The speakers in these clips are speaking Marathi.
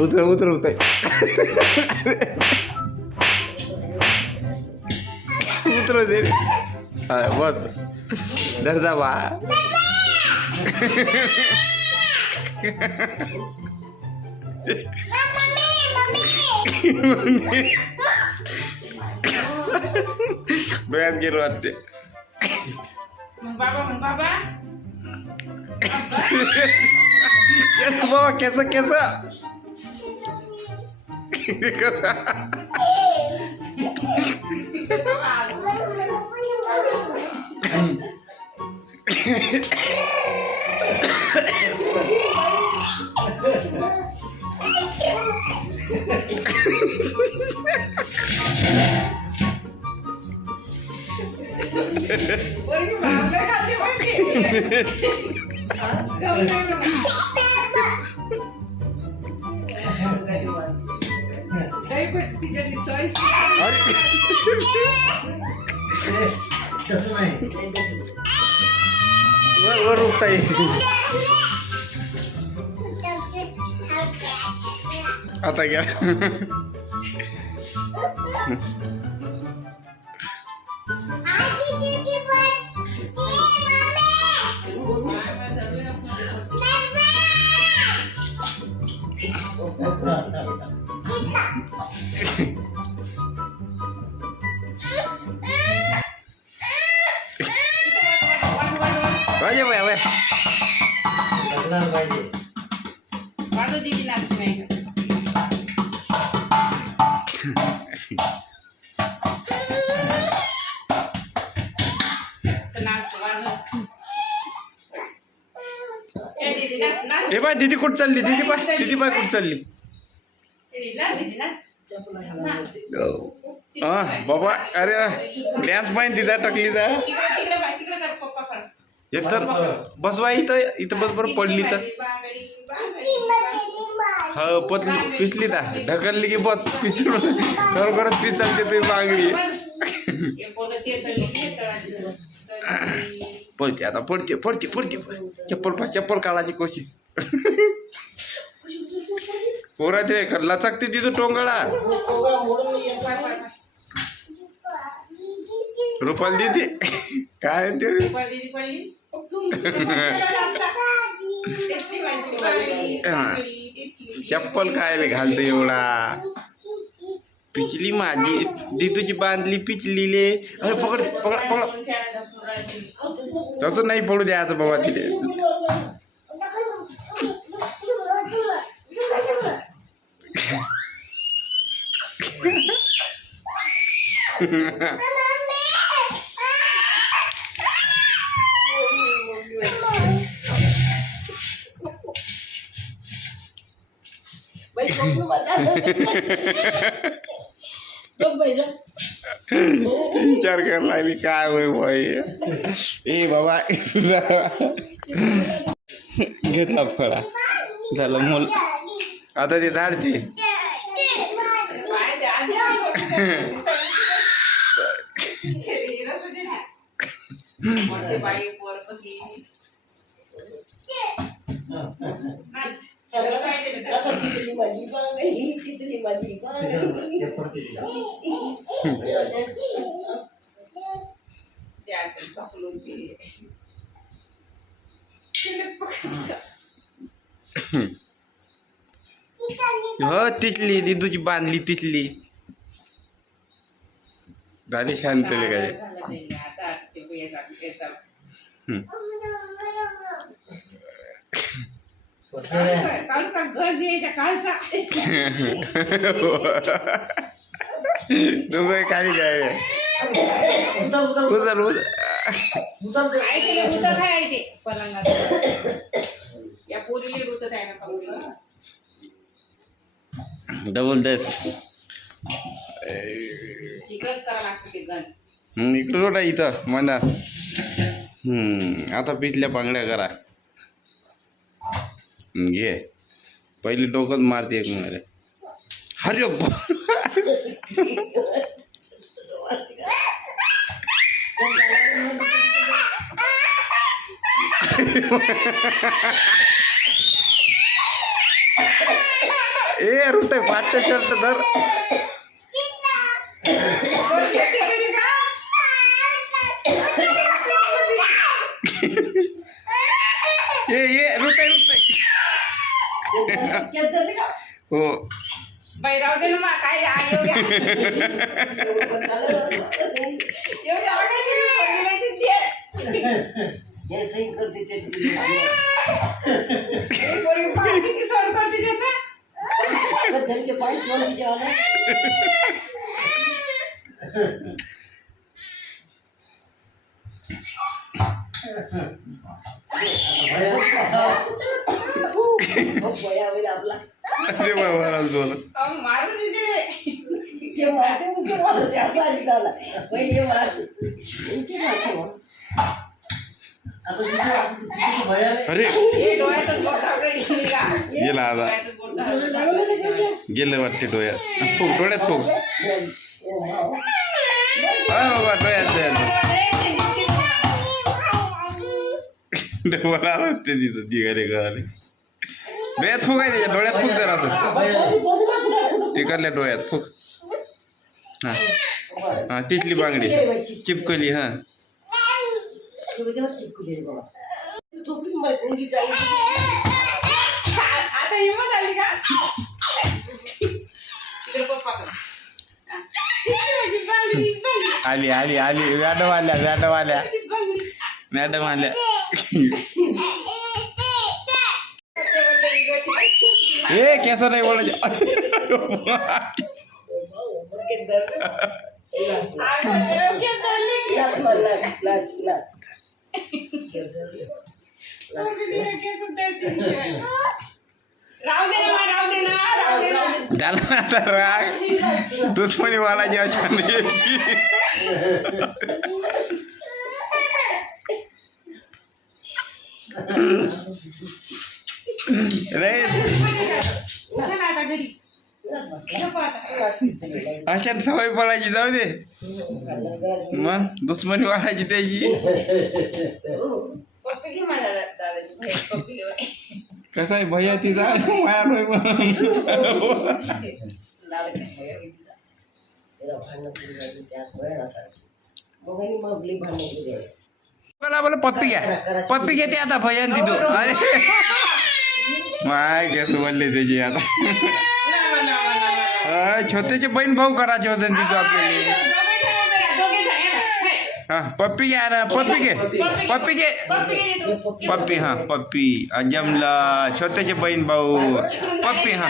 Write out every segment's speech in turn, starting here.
उतर उतर उतर उतर दे. बस. धरदा बा. डोळ्यात गेलो वाटते मग बाबा मग बाबा केस वर वर उठता आता घ्या. लागला पाहिजे वाढू दिली नाचते नाही का? असं नाच, वाजव. ए, दीदी, नाच, नाच. हे बाय दीदी कुठं चालली दीदी बाय दीदी बाय कुठं चालली दीदी, नाच. हा बाबा अरे डॅन्स पाहिजे तिचा टकली जा तिकडे तिकडे बाय तिकडे कर पप्पा कर एक तर बस बाय इथं इथं बस बरं पडली तर. बांगडी, बांगडी, बांगडी. हो पतली पिचली ता. ढकलली की बस पिचून. खरोखरच पिचलते बांगडी. पोरं ते. चढली. पडते आता पडते पडते पडते. चप्पल पा चप्पल काढायची कोशिश. पोरा ते लचकते तिथं टोंगळा. रुपाल दीदी. काय ते चप्पल काय घालतो एवढा? पिचली माझी. दीदूची बांधली पिचलीले. अरे पकड पकड पकड. तसं नाही पडू द्यायचं बाबा तिथे. विचार करायला लागली काय होय बाई? ए बाबा घेतला फळा. झालं मुल. आता ते झाडते पाय द्या, आधी खेळली ना तुझी ना. मोठी बाई, पोरं ती. नाच. सगळं काय केलं त्याला? ते पडते तिला. द्यायचं, ढकलून ते. तिनेच पकडलं. हो तिथली दिदूची बांधली तिथली झाली शांतले काय झालं नाही, आता ते याचा, याचा. पडते रे. काढू का गज यायच्या कालचा दोघं खाली जाय. उचल ते. आहे आहे आहे ते पलंगात या पोरीले रुतत आहे ना पोरीला डबल दस इकडंच करा लागतं ते गंज इकडं इथं म्हणा हम्म, आता पिचल्या बांगड्या करा घे. पहिली डोकंच मारते एक मध्ये अरे बा- ए ऋतय फाटते शर्ट धर वर घेते तरी का? ए ये ऋतय ऋतय हो बाई राहू दे ना मा काय आ, एवढ्या एवढ्या आगायची नाही, दिलायची दे. हे सही करते ते पोरगी पाहा किती सहन करते त्याचं. त्यांचे पाय ठेवून जेवायला बया होईल आपला अरे बाबा अरे गेला आता गेलं वाटते डोळ्यात फुक डोळ्यात फुक हा बाबा डोळ्यात डोळ्यात डोळा वाटते तिथं तिघाले गळाले डोळ्यात फुक आहे त्याच्या डोळ्यात फुक जरा असं. भयाने- तिकडल्या डोळ्यात फुक हा. हा तिथली बांगडी. चिपकली हा. हिंमत आली. हा. आली आली मॅडम आल्या मॅडम आल्या. मॅडम आल्या ए केस नाही बोलायचे मुलगी धरली. अगं, योग्य धरली की. लाथ मार, लाथ, लाथ, लाथ. केस धरली. बांगडीला केस धरते. राहू दे ना राहू दे ना कैसा नहीं ना झाला ना आता राग दुश्मनी वालाची अशा नाही रे चला आता घरी नको आता. अशा सवय पडायची जाऊ दे मग दुश्मनी वाढायची त्याची पप्पी घे मला दादाची बाई, पप्पी घे बाई. कसं आहे भैया तिचा माया नाही म्हणून लाड काय भया होईल तिचा. तिला भांडणं करून राहिली त्यात भयासारखी. मग आणि मग आपली भांडणं करू द्यायला. बोला बोला पप्पी घ्या पप्पी घेते आता भैया तिथं अरे माय केस बोलले त्याची आता. छोटेचे बहीण भाऊ करायचे होते ना तिथं आपल्याला. हे. पप्पी घ्या ना पप्पी घे. पप्पी घे पप्पी हा पप्पी. जमला छोटेचे बहीण भाऊ. पप्पी हा.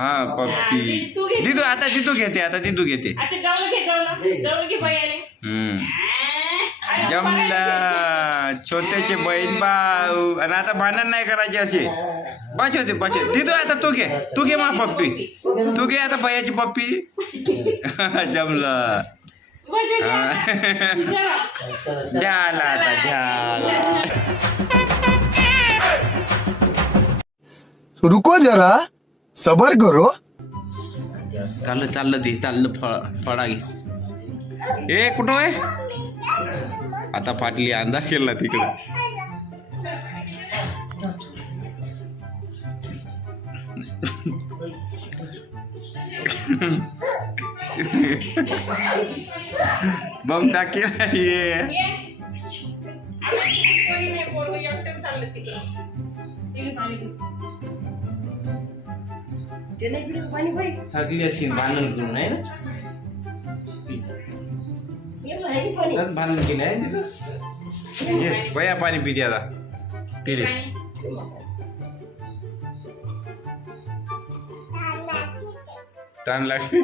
हा पप्पी. दिदू आता दिदू घेते आता दिदू घेते. हम्म. जमला. छोटेचे बहीण भाऊ आणि आता भांडण नाही करायचे असे पाच होते पाच होते. दिदू आता तू घे तू घे मा पप्पी. तू घे आता भैयाची पप्पी. जमलं. झाला आता झाला. रुको जरा सबर करो. चाललं चाललं ते चाललं फळ फळा घे. ए कुठं आहे? आता फाटली अंधार केला तिकडं. बम बाई थकली अशी भांडण करून आहे ना? एवढं आहे की पाणी भांडण केलं आहे तिथं ये बया पाणी पिते आता पिले पाणी. ताण लागते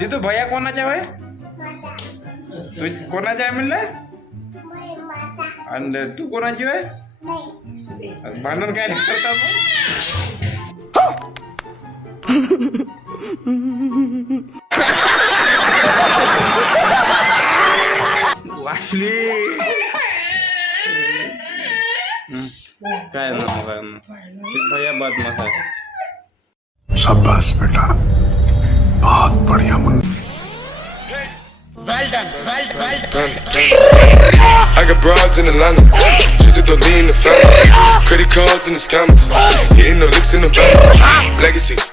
तिथं भैया कोणाच्या वय तू कोणाच्या आहे म्हणलं आणि तू कोणाची वय भांडण काय नाही करता ते भैया बदमाश आहे शाबाश बेटा बहुत बढ़िया Munna I got broads in Atlanta, just to lean the family. Credit cards in the scammers, hitting the licks in the van. Legacies,